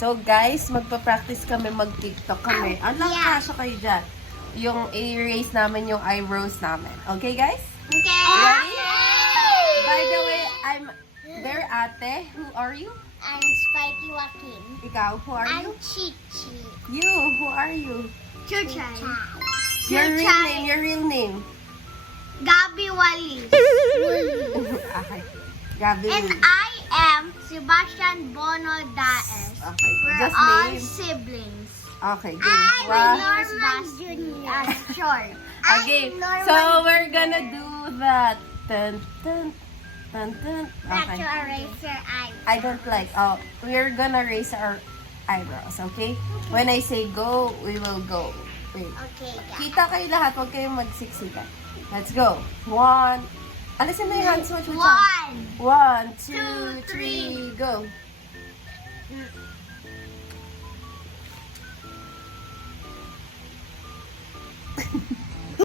So guys, magpa-practice kami, mag-TikTok kami. Alam kasya kayo dyan. Yung i-erase namin yung eyebrows namin. Okay guys? Okay. Ready? By the way, I'm there, ate. Who are you? I'm Spiky Joaquin. Ikaw, who are you? I'm Chichi. You, who are you? Chuchay. Your real name. Gabi Walis. Okay. Gabi. And I am Sebastian Bono Daes. Okay. We're Just all name. siblings. Okay, good. My name is Basti. Short. Okay, so we're gonna do that. Dun, dun, dun, dun. Not Okay. to erase your eyes. I don't like. Oh, we're gonna raise our eyebrows, okay? When I say go, we will go. Wait. Okay, guys. Kita kayo lahat, huwag kayong magsiksikan. Let's go. 1. Alisin mo yung hands mo, Chucha. 1, 2, 3, go.